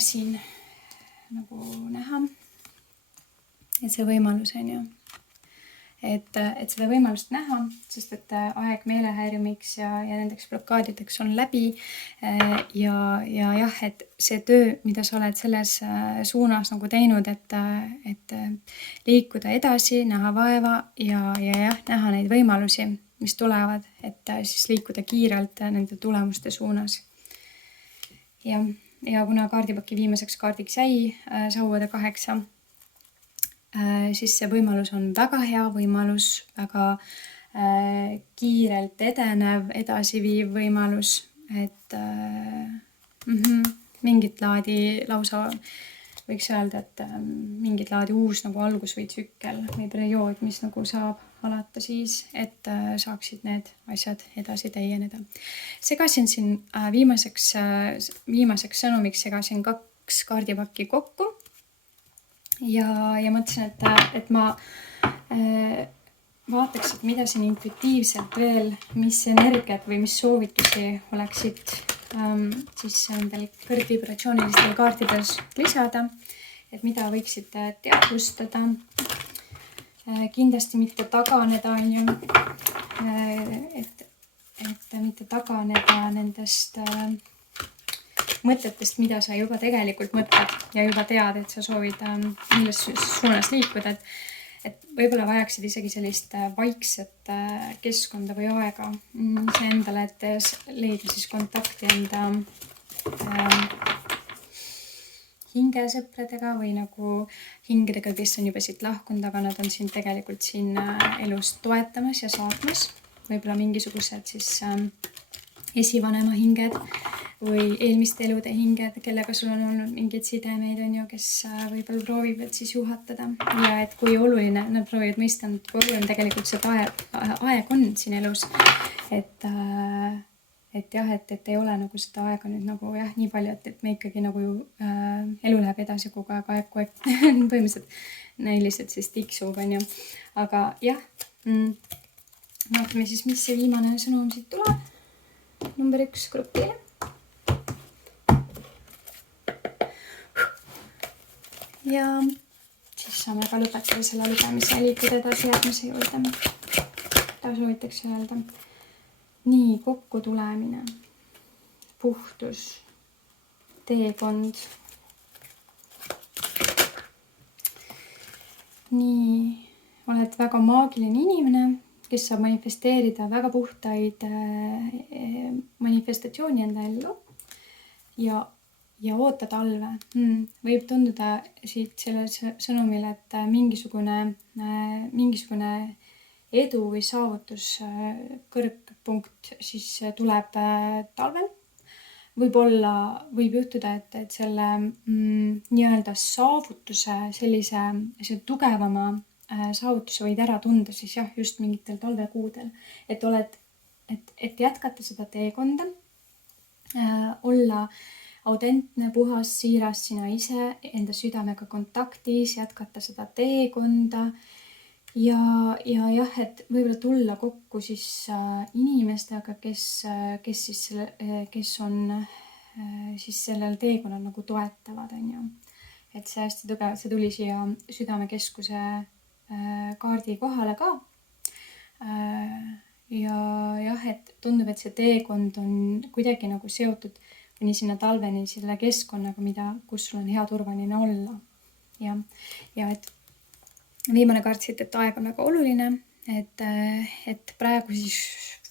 siin nagu näha, et see võimalus, on ju, et seda võimalust näha, sest et aeg meelehäirimiks ja nendeks blokaadideks on läbi ja jah, et see töö, mida sa oled selles suunas nagu teinud, et liikuda edasi, näha vaeva ja jah, näha neid võimalusi, mis tulevad, et siis liikuda kiirelt nende tulemuste suunas. Ja kuna kaardipaki viimaseks kaardiks jäi sauade 8, siis see võimalus on väga hea võimalus, väga kiirelt edenev, edasiviiv võimalus, et mingit laadi lausa võiks öelda, et mingit laadi uus nagu algus või tsükkel või periood, mis nagu saab alata siis, et saaksid need asjad edasi täieneda. Segasin siin viimaseks sõnumiks segasin 2 kaardipakki kokku. Ja mõtlesin, et ma vaataks, et mida siin intuitiivselt veel, mis energiat või mis soovitusi oleksid siis nendel kõrgvibratsioonilistel kaartides lisada, et mida võiksite teadvustada. Kindlasti mitte taganeda, on ju, et mitte taganeda nendest mõtetest, mida sa juba tegelikult mõtled ja juba tead, et sa soovid milles suunas liikuda, et võib-olla vajaksid isegi sellist vaikset keskkonda või aega endale, et leida siis kontakti enda hingesõpradega või nagu hingedega, kes on juba siit lahkunud, aga nad on sind tegelikult siin elus toetamas ja saatmas. Võib-olla mingisugused siis esivanema hinged või eelmiste elude hinged, kellega sul on olnud mingeid sidemeid, on ju, kes võib-olla proovivad siis juhatada. Ja et kui oluline, nad proovivad mõista, kui oluline tegelikult see aeg on siin elus. Et jah, et ei ole nagu seda aega nüüd nagu jah, nii palju, et me ikkagi nagu elu läheb edasi kogu aeg põhimõtteliselt näiliselt siis tiksub, on ju. Aga jah, vaatame siis, mis see viimane sõnum siit tuleb. Number 1 grupile. Ja siis saame ka lõpetada selle lugemise ja liikuda edasi järgmise juurde. Ta soovitakse öelda. Nii, kokku tulemine, puhtus, teekond. Nii, oled väga maagiline inimene, kes saab manifesteerida väga puhtaid manifestatsiooni enda ellu ja oota talve. Võib tunduda siit selle sõnumile, et mingisugune edu või saavutus kõrgpunkt siis tuleb talvel. Võib juhtuda, et selle nii-öelda saavutuse sellise tugevama saavutuse võid ära tunda siis jah, just mingitel talvekuudel. Et jätkata seda teekonda, olla autentne, puhas, siiras sina ise, enda südamega kontaktis, jätkata seda teekonda ja jah, et võib-olla tulla kokku siis inimestega, kes on siis sellel teekonnal nagu toetavad, on ju. Et see hästi tugev, see tuli siia südamekeskuse kaardi kohale ka. ja jah, et tundub, et see teekond on kuidagi nagu seotud kuni sinna talveni selle keskkonnaga, kus sul on hea turvaline olla. Ja et viimane kaart siit, et aeg on väga oluline, et praegu siis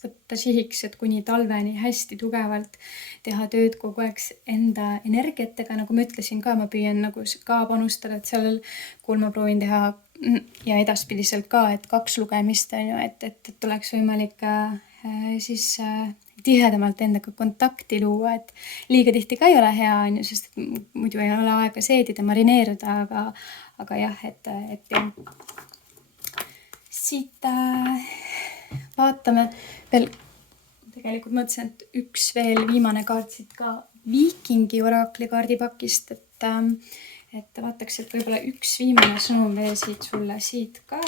võtta sihiks, et kuni talveni hästi tugevalt teha tööd kogu aeg enda energiatega. Nagu ma ütlesin ka, ma püüan nagu ka panustada, et sellel kuul ma proovin teha ja edaspidiselt ka, et 2 lugemist on ju, et oleks võimalik siis tihedamalt endaga kontakti luua, et liiga tihti ka ei ole hea, on ju, sest muidu ei ole aega seedida, marineeruda, aga jah, et jah. Siit vaatame veel, tegelikult mõtlesin, et üks veel viimane kaart siit ka Viikingi oraakli kaardipakist, et vaataks, et võib-olla üks viimane sõnum veel sulle siit ka.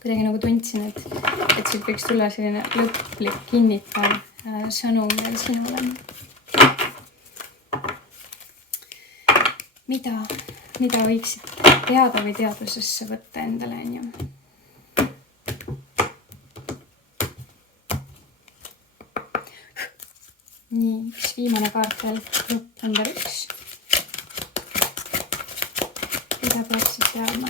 Kuidagi nagu tundsin, et siit võiks tulla selline lõplik kinnitav sõnum veel sinule. Mida võiksid teada või teadvusesse võtta endale, on ju? Nii, üks viimane kaart veel, grupp number 1. Mida peaksid teadma?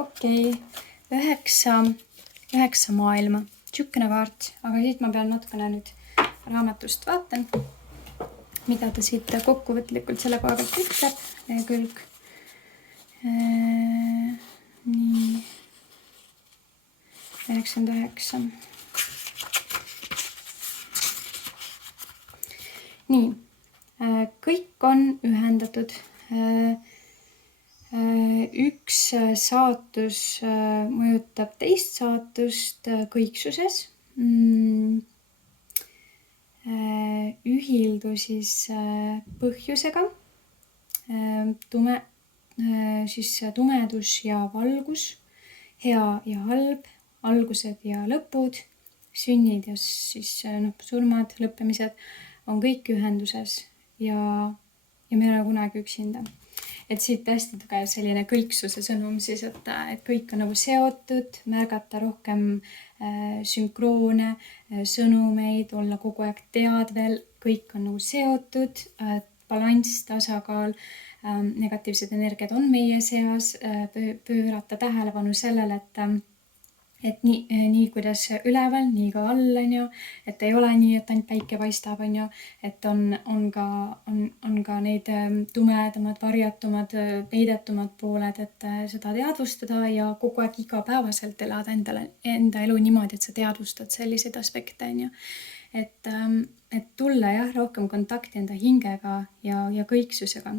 Okei, 9 maailma, tšükkene kaart, aga siit ma pean natukene nüüd raamatust vaatan, mida ta siit kokkuvõtlikult selle koha pealt ütleb, lehekülg. Nii, 99. Nii, kõik on ühendatud. Üks saatus mõjutab teist saatust kõiksuses. Ühildu siis põhjusega. Tumedus ja valgus, hea ja halb, algused ja lõpud, sünnid ja siis surmad, lõppemised on kõik ühenduses ja me ei ole kunagi üksinda. Et siit hästi tugev selline kõiksuse sõnum siis, et kõik on nagu seotud, märgata rohkem sünkroone, sõnumeid, olla kogu aeg teadvel, kõik on nagu seotud, balanss, tasakaal, negatiivsed energiad on meie seas, pöörata tähelepanu sellele, et nii kuidas üleval, nii ka all, on ju, et ei ole nii, et ainult päike paistab, on ju, et on ka neid tumedamad, varjatumad, peidetumad pooled, et seda teadvustada ja kogu aeg igapäevaselt elada enda elu niimoodi, et sa teadvustad selliseid aspekte, on ju. Et tulla jah, rohkem kontakti enda hingega ja kõiksusega,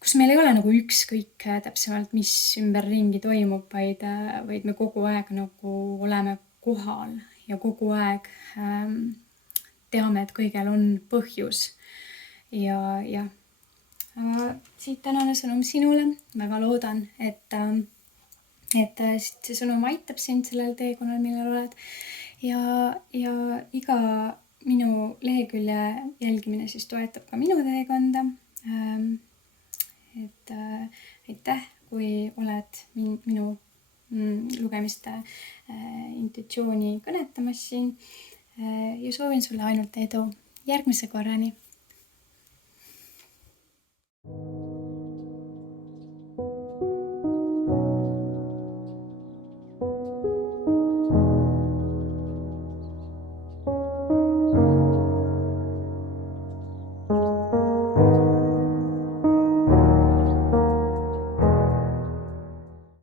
kus meil ei ole nagu ükskõik täpsemalt, mis ümberringi toimub, vaid me kogu aeg nagu oleme kohal ja kogu aeg teame, et kõigel on põhjus. Ja siit tänane sõnum sinule. Väga loodan, et see sõnum aitab sind sellel teekonnal, millel oled. Ja iga minu lehekülje jälgimine siis toetab ka minu teekonda. Et aitäh, kui oled minu lugemiste intuitsiooni kõnetamas siin ja soovin sulle ainult edu järgmise korrani.